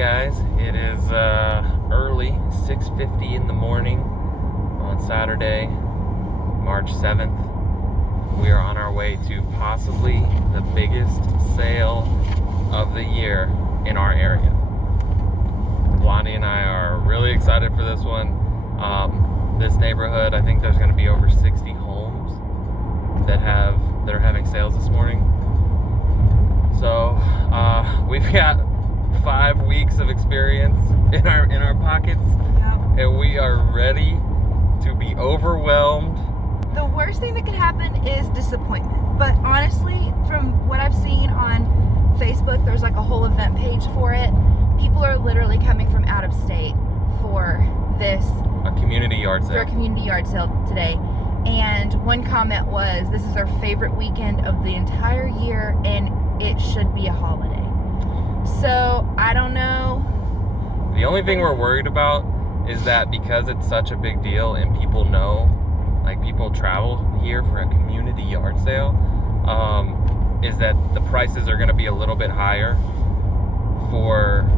guys, it is early 6:50 in the morning on Saturday, March 7th. We are on our way to possibly the biggest sale of the year in our area. Blondie and I are really excited for this one. This neighborhood, I think there's going to be over 60 homes that are having sales this morning. So we've got 5 weeks of experience in our pockets, and we are ready to be overwhelmed. The worst thing that could happen is disappointment. But honestly, from what I've seen on Facebook, there's like a whole event page for it. People are literally coming from out of state for this. A community yard sale. For a community yard sale today. And one comment was, this is our favorite weekend of the entire year, and it should be a holiday. So, I don't know. The only thing we're worried about is that because it's such a big deal and people know, like people travel here for a community yard sale, is that the prices are going to be a little bit higher for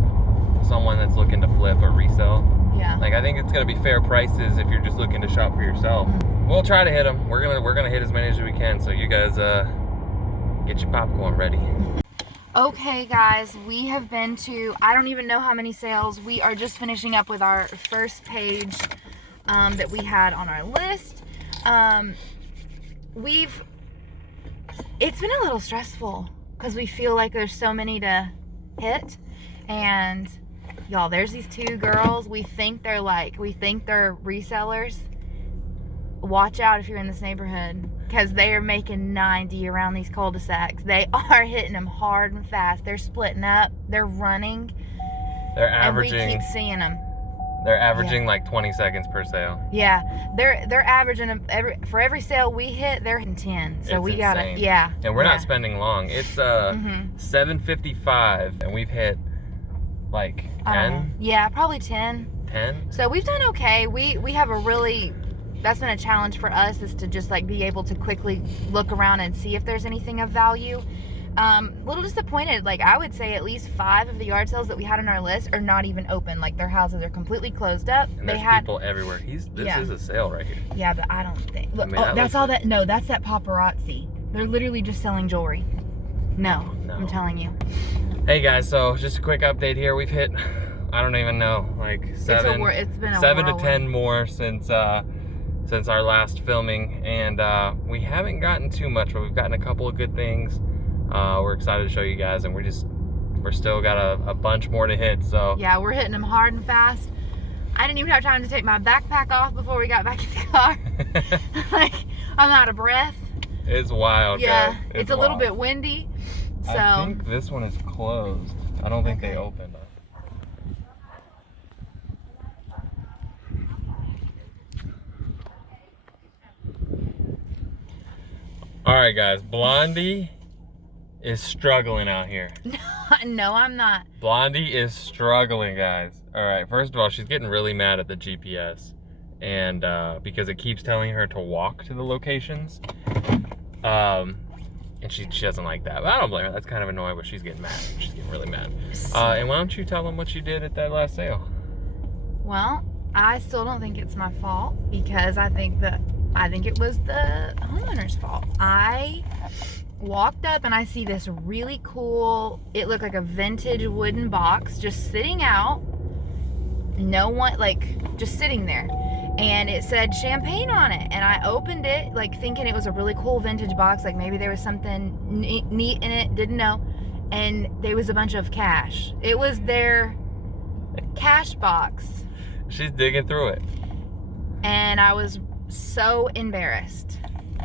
someone that's looking to flip or resell. Yeah. Like, I think it's going to be fair prices if you're just looking to shop for yourself. Mm-hmm. We'll try to hit them. We're gonna hit as many as we can. So you guys get your popcorn ready. Okay guys, we have been to, I don't even know how many sales. We are just finishing up with our first page that we had on our list. It's been a little stressful because we feel like there's so many to hit. And y'all, there's these two girls. We think they're resellers. Watch out if you're in this neighborhood, because they are making 90 around these cul-de-sacs. They are hitting them hard and fast. They're splitting up. They're running. They're averaging. And we keep seeing them. They're averaging like 20 seconds per sale. Yeah, they're averaging for every sale we hit, they're hitting 10. So we gotta, yeah. And we're not spending long. It's 7:55, and we've hit like 10. Yeah, probably 10. 10. So we've done okay. We have a really. That's been a challenge for us, is to just like be able to quickly look around and see if there's anything of value. A little disappointed. Like, I would say at least 5 of the yard sales that we had on our list are not even open. Like, their houses are completely closed up. And there's people everywhere. This is a sale right here. Yeah, but I don't think. Look, I mean, that's all that. No, that's that paparazzi. They're literally just selling jewelry. No, I'm telling you. Hey guys, so just a quick update here. We've hit, I don't even know, like 7 to 10 more since our last filming, and we haven't gotten too much, but we've gotten a couple of good things. We're excited to show you guys, and we're still got a bunch more to hit. So yeah, we're hitting them hard and fast. I didn't even have time to take my backpack off before we got back in the car. Like, I'm out of breath. It's wild. Yeah, guys. it's a little bit windy. So I think this one is closed. I don't think they opened. Alright guys, Blondie is struggling out here. No, I'm not. Blondie is struggling, guys. Alright, first of all, she's getting really mad at the GPS. And because it keeps telling her to walk to the locations. And she doesn't like that. But I don't blame her. That's kind of annoying, but she's getting mad. She's getting really mad. And why don't you tell them what you did at that last sale? Well, I still don't think it's my fault, because I think it was the homeowner's fault. I walked up and I see this really cool, it looked like a vintage wooden box just sitting out. No one, like, just sitting there. And it said champagne on it. And I opened it, like, thinking it was a really cool vintage box. Like, maybe there was something neat in it. Didn't know. And there was a bunch of cash. It was their cash box. She's digging through it. And I was so embarrassed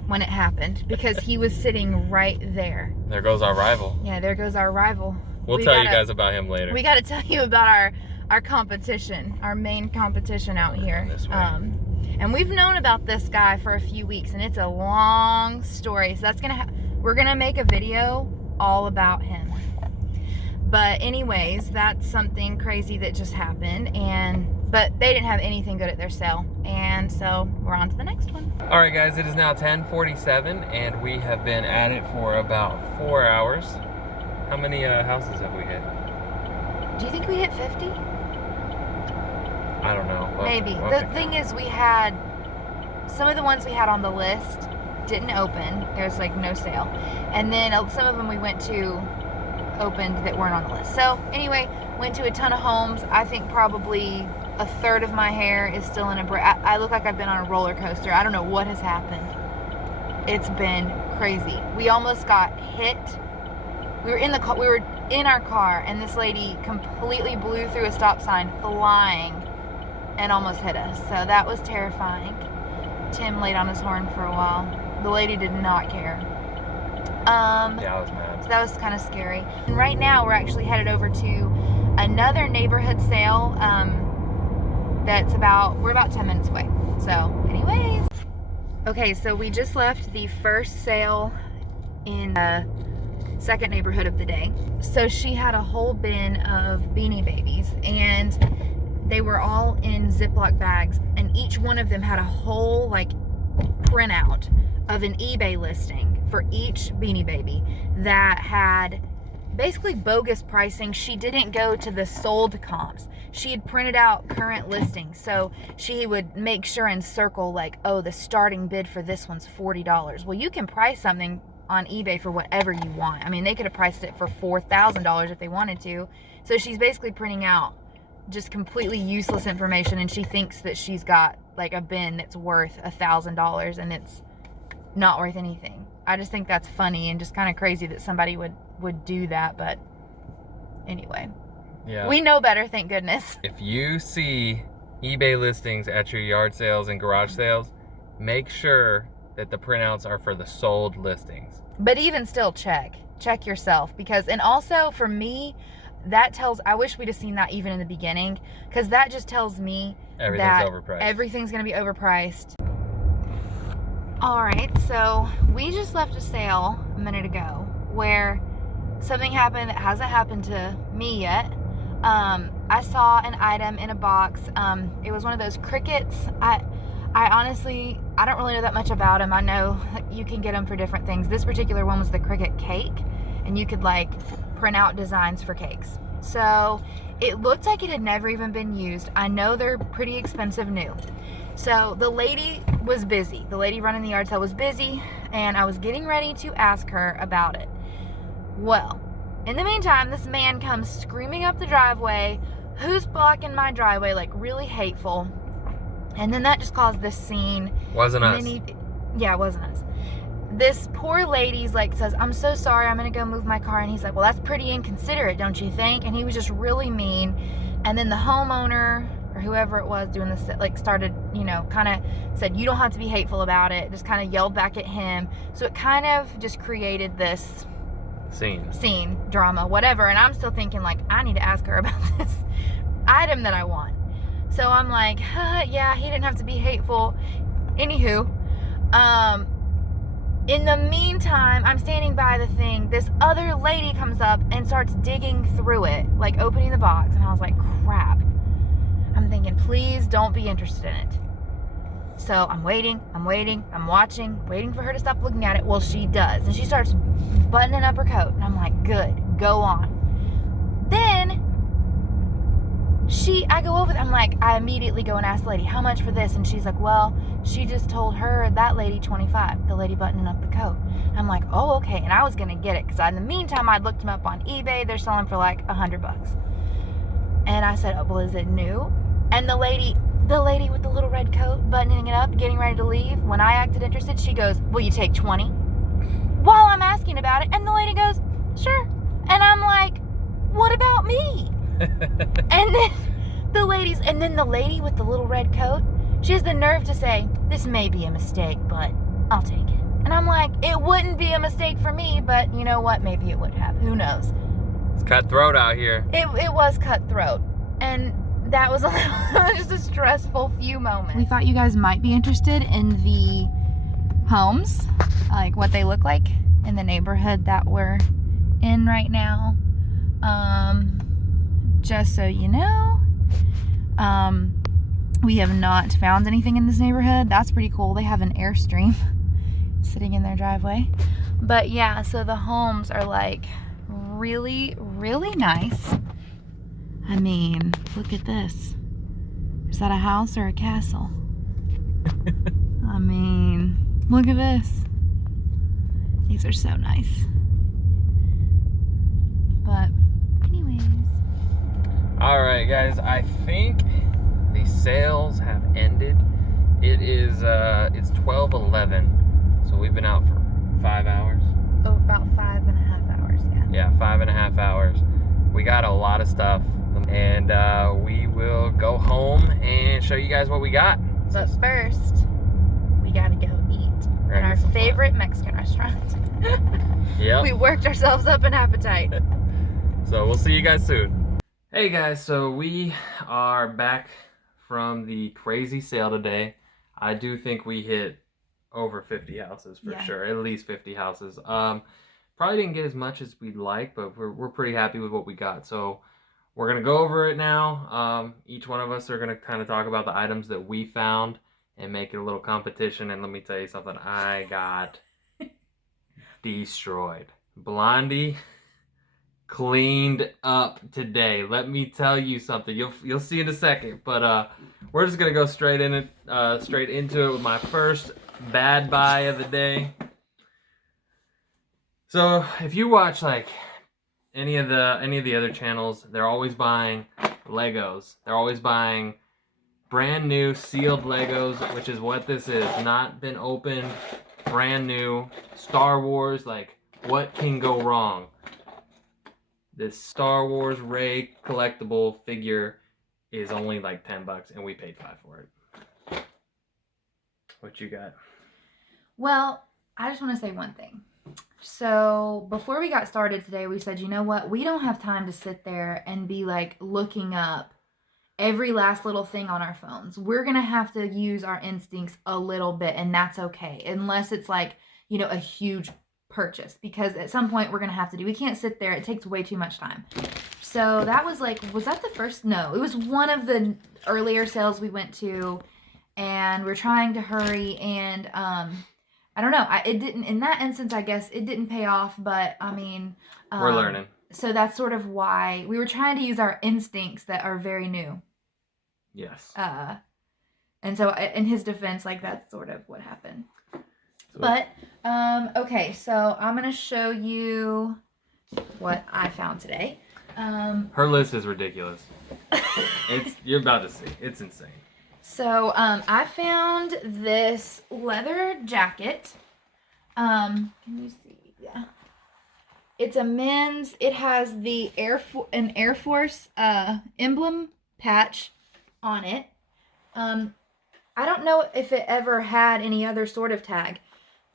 when it happened, because he was sitting right there. There goes our rival. Yeah, there goes our rival. We'll tell you guys about him later. We got to tell you about our competition, our main competition out here. And we've known about this guy for a few weeks, and it's a long story. So we're gonna make a video all about him. But anyways, that's something crazy that just happened, but they didn't have anything good at their sale, and so we're on to the next one. All right, guys, it is now 10:47, and we have been at it for about 4 hours. How many houses have we hit? Do you think we hit 50? I don't know. Maybe. The thing is, we had some of the ones we had on the list didn't open. There's like no sale. And then some of them we went to opened that weren't on the list. So anyway, went to a ton of homes. I think probably a third of my hair is still in a braid. I look like I've been on a roller coaster. I don't know what has happened. It's been crazy. We almost got hit. We were in our car, and this lady completely blew through a stop sign flying and almost hit us. So that was terrifying. Tim laid on his horn for a while. The lady did not care. Yeah, I was mad. So that was kind of scary. And right now we're actually headed over to another neighborhood sale. We're about 10 minutes away. So anyways. Okay, so we just left the first sale in the second neighborhood of the day. So she had a whole bin of Beanie Babies, and they were all in Ziploc bags, and each one of them had a whole like printout of an eBay listing for each Beanie Baby that had basically bogus pricing. She didn't go to the sold comps. She had printed out current listings, so she would make sure and circle like, oh, the starting bid for this one's $40. Well, you can price something on eBay for whatever you want. I mean, they could have priced it for $4,000 if they wanted to. So she's basically printing out just completely useless information, and she thinks that she's got like a bin that's worth $1,000, and it's not worth anything. I just think that's funny and just kind of crazy that somebody would do that. But anyway, yeah, we know better, thank goodness. If you see eBay listings at your yard sales and garage sales, make sure that the printouts are for the sold listings. But even still, check yourself, because, and also for me, that tells, I wish we'd have seen that even in the beginning, because that just tells me that everything's going to be overpriced. All right, so we just left a sale a minute ago where something happened that hasn't happened to me yet. I saw an item in a box. It was one of those crickets. I honestly, I don't really know that much about them. I know you can get them for different things. This particular one was the cricket cake, and you could like print out designs for cakes. So it looked like it had never even been used. I know they're pretty expensive new. So the lady was busy. The lady running the yard sale was busy, and I was getting ready to ask her about it. Well, in the meantime, this man comes screaming up the driveway. Who's blocking my driveway? Like really hateful. And then that just caused this scene. Wasn't us. Yeah, it wasn't us. This poor lady's like says, I'm so sorry, I'm gonna go move my car. And he's like, well, that's pretty inconsiderate, don't you think? And he was just really mean. And then the homeowner or whoever it was doing this, like started, kind of said, you don't have to be hateful about it. Just kind of yelled back at him. So it kind of just created this scene, drama, whatever. And I'm still thinking like, I need to ask her about this item that I want. So I'm like, yeah, he didn't have to be hateful. Anywho, in the meantime, I'm standing by the thing. This other lady comes up and starts digging through it, like opening the box. And I was like, crap. I'm thinking, please don't be interested in it. So I'm waiting, I'm watching, waiting for her to stop looking at it. Well, she does. And she starts buttoning up her coat. And I'm like, good, go on. Then I go over there. I'm like, I immediately go and ask the lady, how much for this? And she's like, well, she just told that lady $25, the lady buttoning up the coat. I'm like, oh, okay. And I was going to get it because in the meantime, I'd looked them up on eBay. They're selling for like $100. And I said, oh, well, is it new? And the lady with the little red coat, buttoning it up, getting ready to leave, when I acted interested, she goes, will you take 20? While I'm asking about it. And the lady goes, sure. And I'm like, what about me? And then the lady with the little red coat, she has the nerve to say, this may be a mistake, but I'll take it. And I'm like, it wouldn't be a mistake for me, but you know what? Maybe it would have. Who knows? It's cutthroat out here. It was cutthroat. And that was just a stressful few moments. We thought you guys might be interested in the homes, like what they look like in the neighborhood that we're in right now. Just so you know, we have not found anything in this neighborhood. That's pretty cool. They have an Airstream sitting in their driveway. But yeah, so the homes are like really, really nice. I mean, look at this. Is that a house or a castle? I mean, look at this. These are so nice. But anyways. All right, guys, I think the sales have ended. It is, it's 12:11, so we've been out for 5 hours. Oh, about 5.5 hours, yeah. Yeah, 5.5 hours. We got a lot of stuff, and we will go home and show you guys what we got. But first, we gotta go eat at our favorite Mexican restaurant. Yep. We worked ourselves up an appetite. So we'll see you guys soon. Hey guys, so we are back from the crazy sale today. I do think we hit over 50 houses for sure, at least 50 houses. Probably didn't get as much as we'd like, but we're pretty happy with what we got. So we're gonna go over it now. Each one of us are gonna kind of talk about the items that we found and make it a little competition. And let me tell you something, I got destroyed. Blondie cleaned up today. Let me tell you something. You'll see in a second. But we're just gonna go straight into it with my first bad buy of the day. So if you watch like any of the other channels, they're always buying Legos. They're always buying brand new sealed Legos, which is what this is. Not been opened, brand new. Star Wars, like what can go wrong? This Star Wars Rey collectible figure is only like $10 and we paid $5 for it. What you got? Well, I just want to say one thing. So before we got started today, we said, you know what? We don't have time to sit there and be like looking up every last little thing on our phones. We're going to have to use our instincts a little bit, and that's okay. Unless it's like, you know, a huge purchase, because at some point we're going to have to we can't sit there. It takes way too much time. So that was like, was that the first? No, it was one of the earlier sales we went to, and we're trying to hurry, and I don't know. It didn't, in that instance, I guess it didn't pay off, but I mean, we're learning. So that's sort of why we were trying to use our instincts that are very new. Yes. And so in his defense, like that's sort of what happened. But, okay, so I'm going to show you what I found today. Her list is ridiculous. You're about to see. It's insane. So, I found this leather jacket. Can you see? Yeah. It's a men's. It has the an Air Force emblem patch on it. I don't know if it ever had any other sort of tag,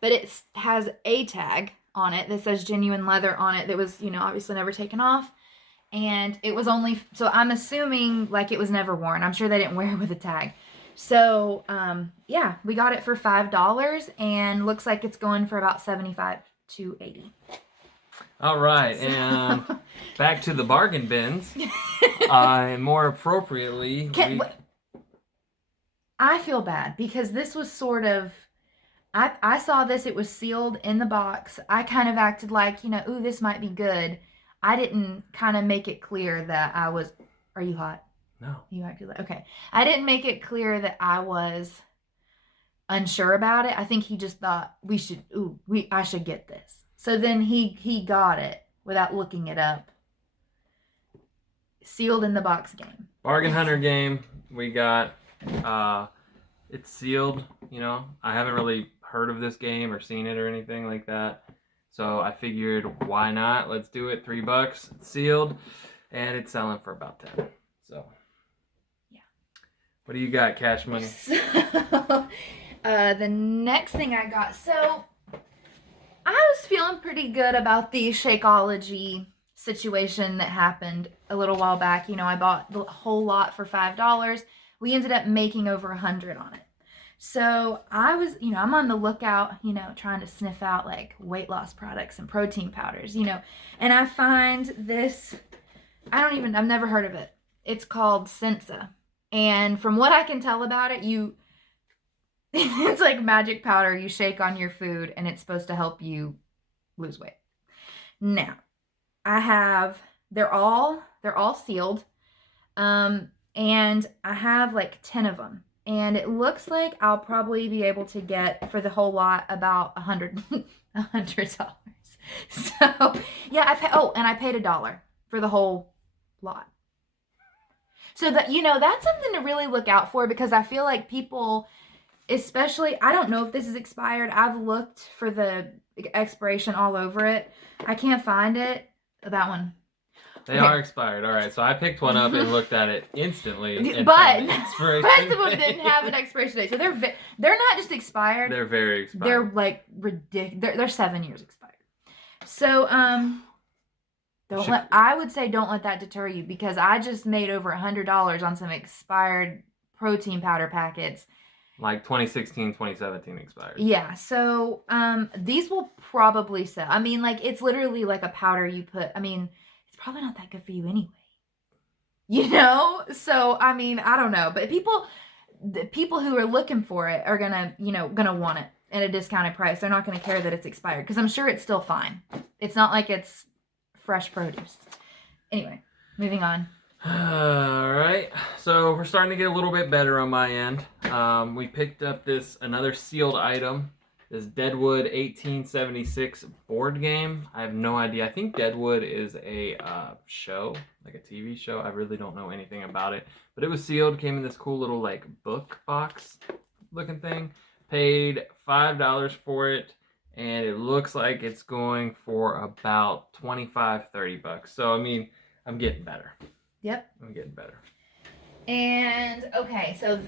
but it has a tag on it that says genuine leather on it that was, you know, obviously never taken off. And it was only, so I'm assuming like it was never worn. I'm sure they didn't wear it with a tag. So, yeah, we got it for $5 and looks like it's going for about $75 to $80. All right, and back to the bargain bins. More appropriately, I feel bad because this was sort of, I saw this, it was sealed in the box. I kind of acted like, you know, ooh, this might be good. I didn't kind of make it clear that I was, are you hot? No. You acted like, okay. I didn't make it clear that I was unsure about it. I think he just thought I should get this. So then he got it without looking it up. Sealed in the box game. Bargain hunter game. We got, it's sealed, you know. I haven't really heard of this game or seen it or anything like that. So I figured, why not? Let's do it. $3. It's sealed, and it's selling for about 10. So, yeah. What do you got, Cash Money? So, the next thing I got. So, I was feeling pretty good about the Shakeology situation that happened a little while back. You know, I bought the whole lot for $5. We ended up making over $100 on it. So I was, you know, I'm on the lookout, you know, trying to sniff out like weight loss products and protein powders, you know, and I find this, I've never heard of it. It's called Sensa. And from what I can tell about it, it's like magic powder you shake on your food and it's supposed to help you lose weight. Now, they're all sealed. And I have like 10 of them. And it looks like I'll probably be able to get for the whole lot about $100. So yeah, and I paid $1 for the whole lot. So that, that's something to really look out for, because I feel like people, especially, I don't know if this is expired. I've looked for the expiration all over it. I can't find it. That one. They are expired. All right, so I picked one up and looked at it instantly. And But expiration most of them didn't have an expiration date, so they're not just expired. They're very expired. They're like ridiculous. They're 7 years expired. So I would say don't let that deter you, because I just made over $100 on some expired protein powder packets. Like 2016, 2017 expired. Yeah, so these will probably sell. I mean, like, it's literally like a powder you put. I mean, it's probably not that good for you anyway. So I mean, I don't know, but the people who are looking for it are gonna want it at a discounted price. They're not gonna care that it's expired, because I'm sure it's still fine. It's not like it's fresh produce. Anyway, moving on. All right, so we're starting to get a little bit better on my end. We picked up another sealed item, this Deadwood 1876 board game. I have no idea. I think Deadwood is a show, like a TV show. I really don't know anything about it, but it was sealed. Came in this cool little like book box looking thing. Paid $5 for it, and it looks like it's going for about $25-30. So I mean, I'm getting better. Yep. I'm getting better. And okay, so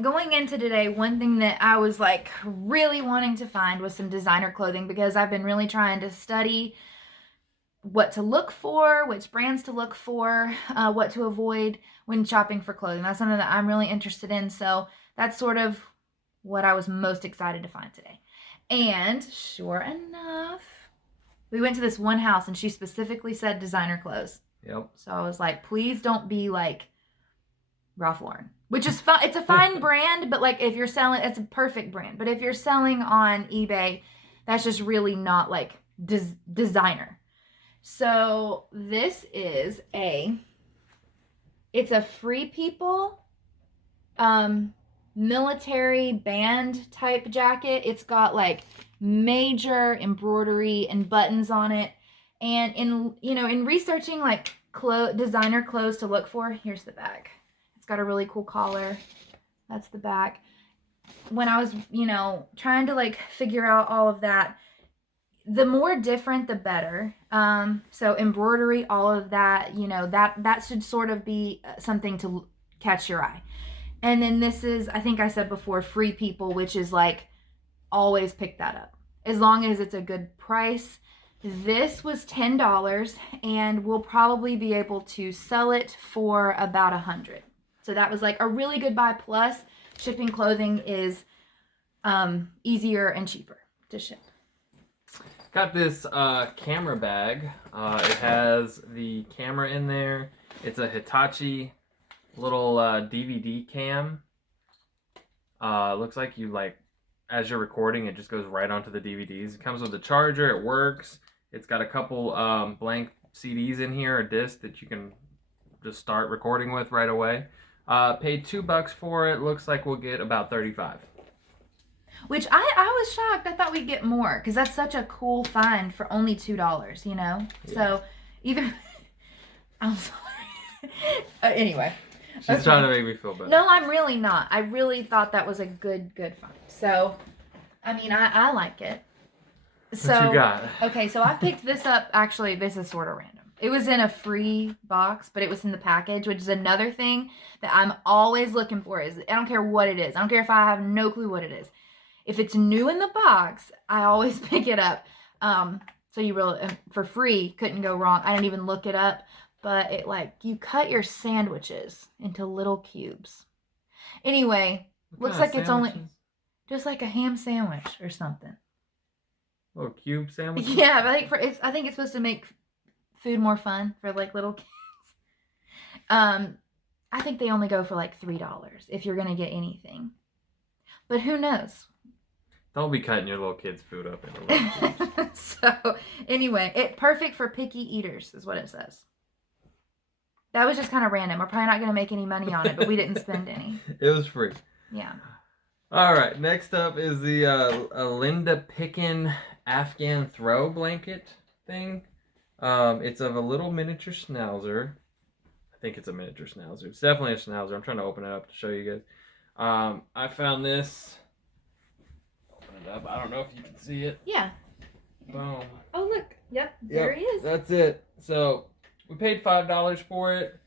going into today, one thing that I was like really wanting to find was some designer clothing, because I've been really trying to study what to look for, which brands to look for, what to avoid when shopping for clothing. That's something that I'm really interested in. So that's sort of what I was most excited to find today. And sure enough, we went to this one house and she specifically said designer clothes. Yep. So I was like, please don't be like Ralph Lauren, which is fine. It's a fine brand, but like if you're selling, it's a perfect brand. But if you're selling on eBay, that's just really not like designer. So this is it's a Free People military band type jacket. It's got like major embroidery and buttons on it. And in researching like designer clothes to look for, here's the back. It's got a really cool collar. That's the back. When I was, trying to like figure out all of that, the more different, the better. So embroidery, all of that, that should sort of be something to catch your eye. And then this is, I think I said before, Free People, which is like, always pick that up. As long as it's a good price. This was $10, and we'll probably be able to sell it for about $100. So that was like a really good buy. Plus, shipping clothing is easier and cheaper to ship. Got this camera bag. It has the camera in there. It's a Hitachi little DVD cam. Looks like as you're recording, it just goes right onto the DVDs. It comes with a charger. It works. It's got a couple blank CDs in here, a disc that you can just start recording with right away. Paid $2 for it. Looks like we'll get about 35. Which I was shocked. I thought we'd get more, because that's such a cool find for only $2, Yeah. So either I'm sorry. Anyway. She's trying to make me feel better. No, I'm really not. I really thought that was a good find. So, I mean, I like it. So, what you got? Okay, so I picked this up. Actually, this is sort of random. It was in a free box, but it was in the package, which is another thing that I'm always looking for. I don't care what it is. I don't care if I have no clue what it is. If it's new in the box, I always pick it up. So you really, for free, couldn't go wrong. I didn't even look it up, but it you cut your sandwiches into little cubes. Anyway, looks like it's only just like a ham sandwich or something. Little cube sandwich? Yeah, but I think it's supposed to make food more fun for like little kids. I think they only go for like $3 if you're gonna get anything. But who knows? Don't be cutting your little kids' food up into little cubes. So anyway, perfect for picky eaters is what it says. That was just kind of random. We're probably not going to make any money on it, but we didn't spend any. It was free. Yeah. All right, next up is the Linda Pickin Afghan throw blanket thing. It's of a little miniature schnauzer. I think it's a miniature schnauzer. It's definitely a schnauzer. I'm trying to open it up to show you guys. I found this. Open it up. I don't know if you can see it. Yeah. Boom. Oh, look. Yep, there he is. That's it. So we paid $5 for it.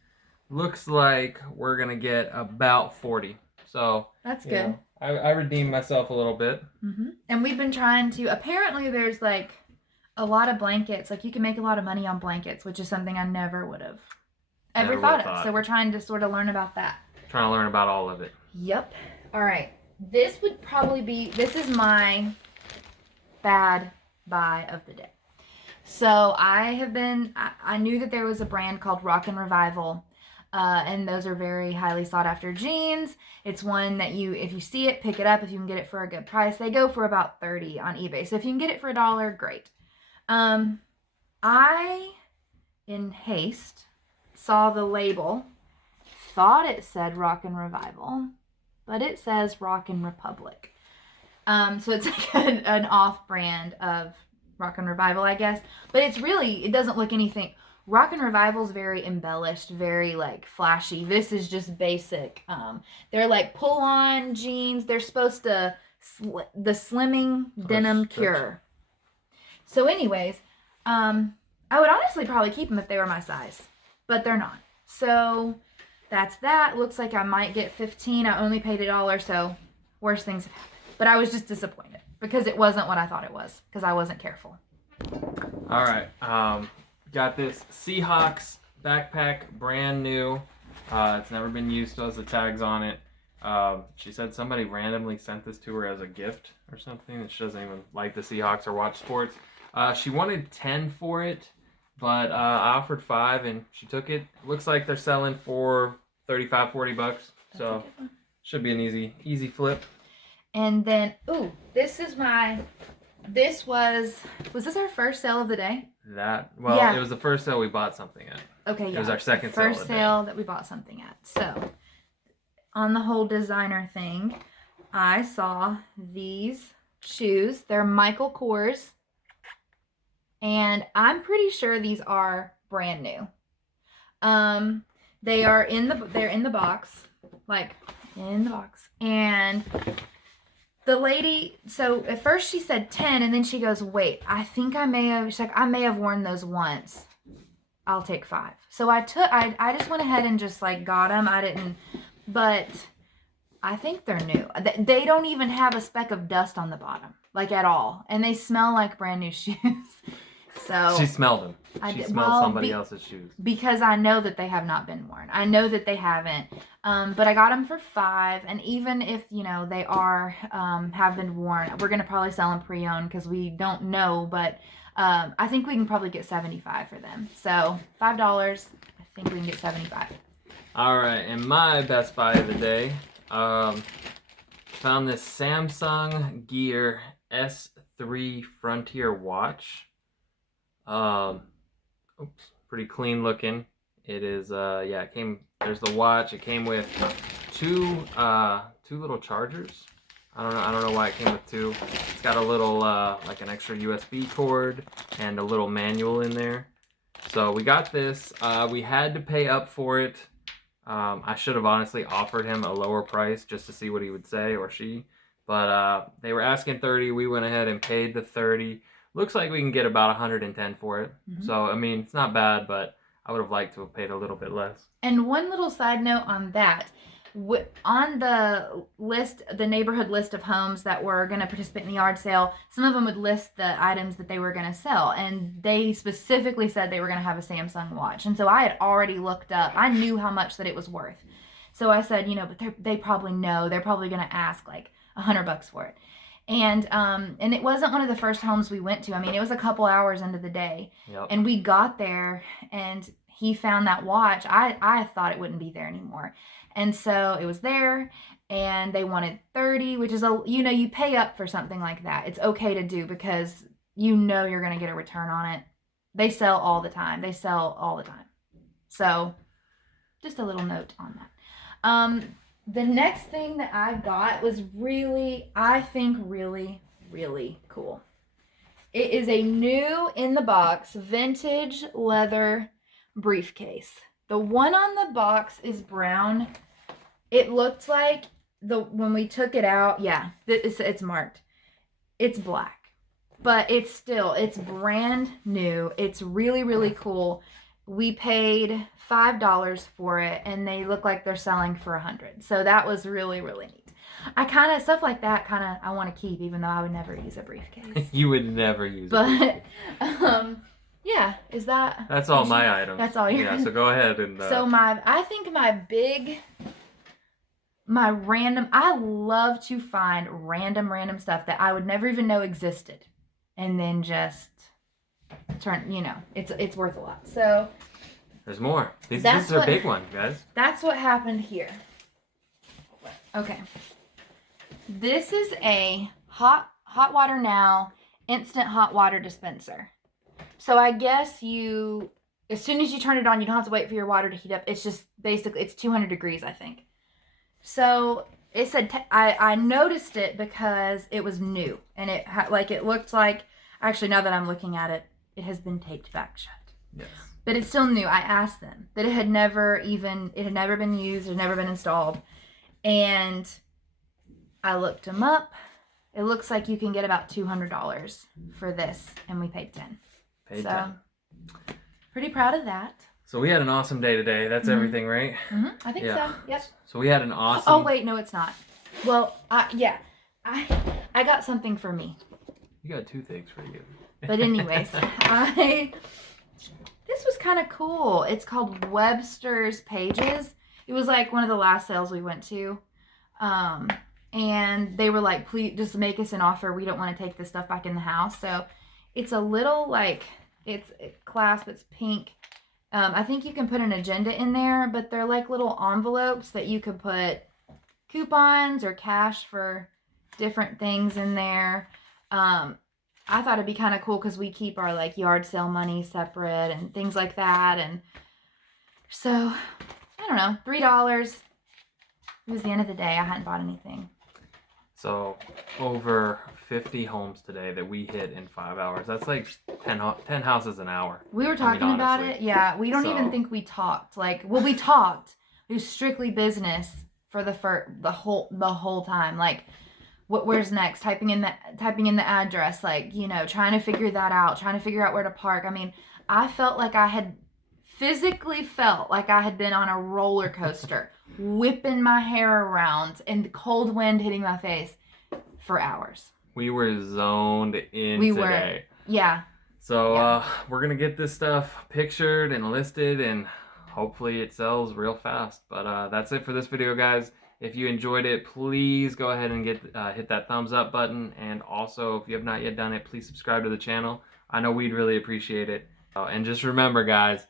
Looks like we're gonna get about 40. So that's good. Know, I redeemed myself a little bit. Mm-hmm. And we've been trying to. Apparently, there's like a lot of blankets. Like you can make a lot of money on blankets, which is something I never would have ever thought of. So we're trying to sort of learn about that. Trying to learn about all of it. Yep. All right. This would probably be. This is my bad buy of the day. So I knew that there was a brand called Rock and Revival, and those are very highly sought after jeans. It's one that if you see it, pick it up if you can get it for a good price. They go for about $30 on eBay. So if you can get it for $1, great. I, in haste, saw the label, thought it said Rock and Revival, but it says Rock and Republic. So it's like an off-brand of Rock and Revival, I guess. But it doesn't look anything. Rock and Revival is very embellished, very like flashy. This is just basic. They're like pull-on jeans. They're supposed to, the slimming denim cure. So anyways, I would honestly probably keep them if they were my size, but they're not. So that's that. Looks like I might get 15. I only paid $1, so worse things have happened. But I was just disappointed because it wasn't what I thought it was because I wasn't careful. All right. Got this Seahawks backpack, brand new. It's never been used, still has the tags on it. She said somebody randomly sent this to her as a gift or something, and she doesn't even like the Seahawks or watch sports. She wanted 10 for it, but I offered 5 and she took it. Looks like they're selling for $35-$40, so should be an easy flip. And then, this was this our first sale of the day? It was the first sale we bought something at. Okay, yeah. It was our second sale. First sale that we bought something at. So, on the whole designer thing, I saw these shoes. They're Michael Kors. And I'm pretty sure these are brand new. They're in the box. Like, in the box. And the lady, so at first she said 10, and then she goes, wait, she's like, I may have worn those once. I'll take 5. So I just went ahead and just like got them. I didn't, but I think they're new. They don't even have a speck of dust on the bottom, like at all. And they smell like brand new shoes. So she smelled them. She smelled somebody else's shoes. Because I know that they have not been worn. I know that they haven't. But I got them for 5. And even if, they have been worn, we're going to probably sell them pre-owned because we don't know. But I think we can probably get $75 for them. So $5, I think we can get $75. All right. And my best buy of the day, found this Samsung Gear S3 Frontier watch. Pretty clean looking. It is there's the watch. It came with two little chargers. I don't know why it came with 2. It's got a little like an extra USB cord and a little manual in there. So we got this. We had to pay up for it. I should have honestly offered him a lower price just to see what he would say, or she, but they were asking 30. We went ahead and paid the 30. Looks like we can get about 110 for it. Mm-hmm. So, I mean, it's not bad, but I would have liked to have paid a little bit less. And one little side note on that. On the list, the neighborhood list of homes that were going to participate in the yard sale, some of them would list the items that they were going to sell. And they specifically said they were going to have a Samsung watch. And so I had already looked up. I knew how much that it was worth. So I said, but they probably know. They're probably going to ask like $100 for it. And it wasn't one of the first homes we went to. I mean, it was a couple hours into the day. Yep. And we got there and he found that watch. I thought it wouldn't be there anymore. And so it was there and they wanted 30, which is you pay up for something like that. It's okay to do because you're going to get a return on it. They sell all the time. So just a little note on that. The next thing that I got was really, I think, really, really cool. It is a new in the box vintage leather briefcase. The one on the box is brown. It looked like when we took it out, yeah, it's marked. It's black. But it's brand new. It's really, really cool. We paid $5 for it, and they look like they're selling for $100. So that was really, really neat. Stuff like that I want to keep, even though I would never use a briefcase. You would never use a briefcase. But, yeah, is that... That's all my items. That's all yours. Yeah, so go ahead and... So I think I love to find random stuff that I would never even know existed. And then just it's worth a lot. So there's more. These are a big one, guys. That's what happened here. Okay. This is a hot water now instant hot water dispenser. So I guess as soon as you turn it on, you don't have to wait for your water to heat up. It's just basically, it's 200 degrees, I think. So it said, I noticed it because it was new. And it looked like, actually now that I'm looking at it, it has been taped back shut. Yes. But it's still new. I asked them that it had never been used, it had never been installed. And I looked them up. It looks like you can get about $200 for this. And we paid $10. $10. Pretty proud of that. So we had an awesome day today. That's everything, right? Mm-hmm. I think so. Yep. So we had an awesome... Oh, wait. No, it's not. Well, I got something for me. You got 2 things for you. But anyways, this was kind of cool. It's called Webster's Pages. It was like one of the last sales we went to. And they were like, please just make us an offer. We don't want to take this stuff back in the house. So it's a little it's clasp, it's pink. I think you can put an agenda in there, but they're like little envelopes that you could put coupons or cash for different things in there. I thought it'd be kind of cool because we keep our yard sale money separate and things like that. And so, I don't know, $3. It was the end of the day. I hadn't bought anything. So, over 50 homes today that we hit in 5 hours. That's like 10 houses an hour. We were talking about it. Yeah, we don't even think we talked. We talked. It was strictly business for the whole time. Where's next? Typing in the address. Trying to figure that out. Trying to figure out where to park. I mean, I felt like I had physically felt like I had been on a roller coaster, whipping my hair around and the cold wind hitting my face for hours. We were zoned in today. Yeah. So we're going to get this stuff pictured and listed, and hopefully it sells real fast. But that's it for this video, guys. If you enjoyed it, please go ahead and hit that thumbs up button. And also, if you have not yet done it, please subscribe to the channel. I know we'd really appreciate it. And just remember, guys,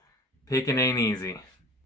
picking ain't easy.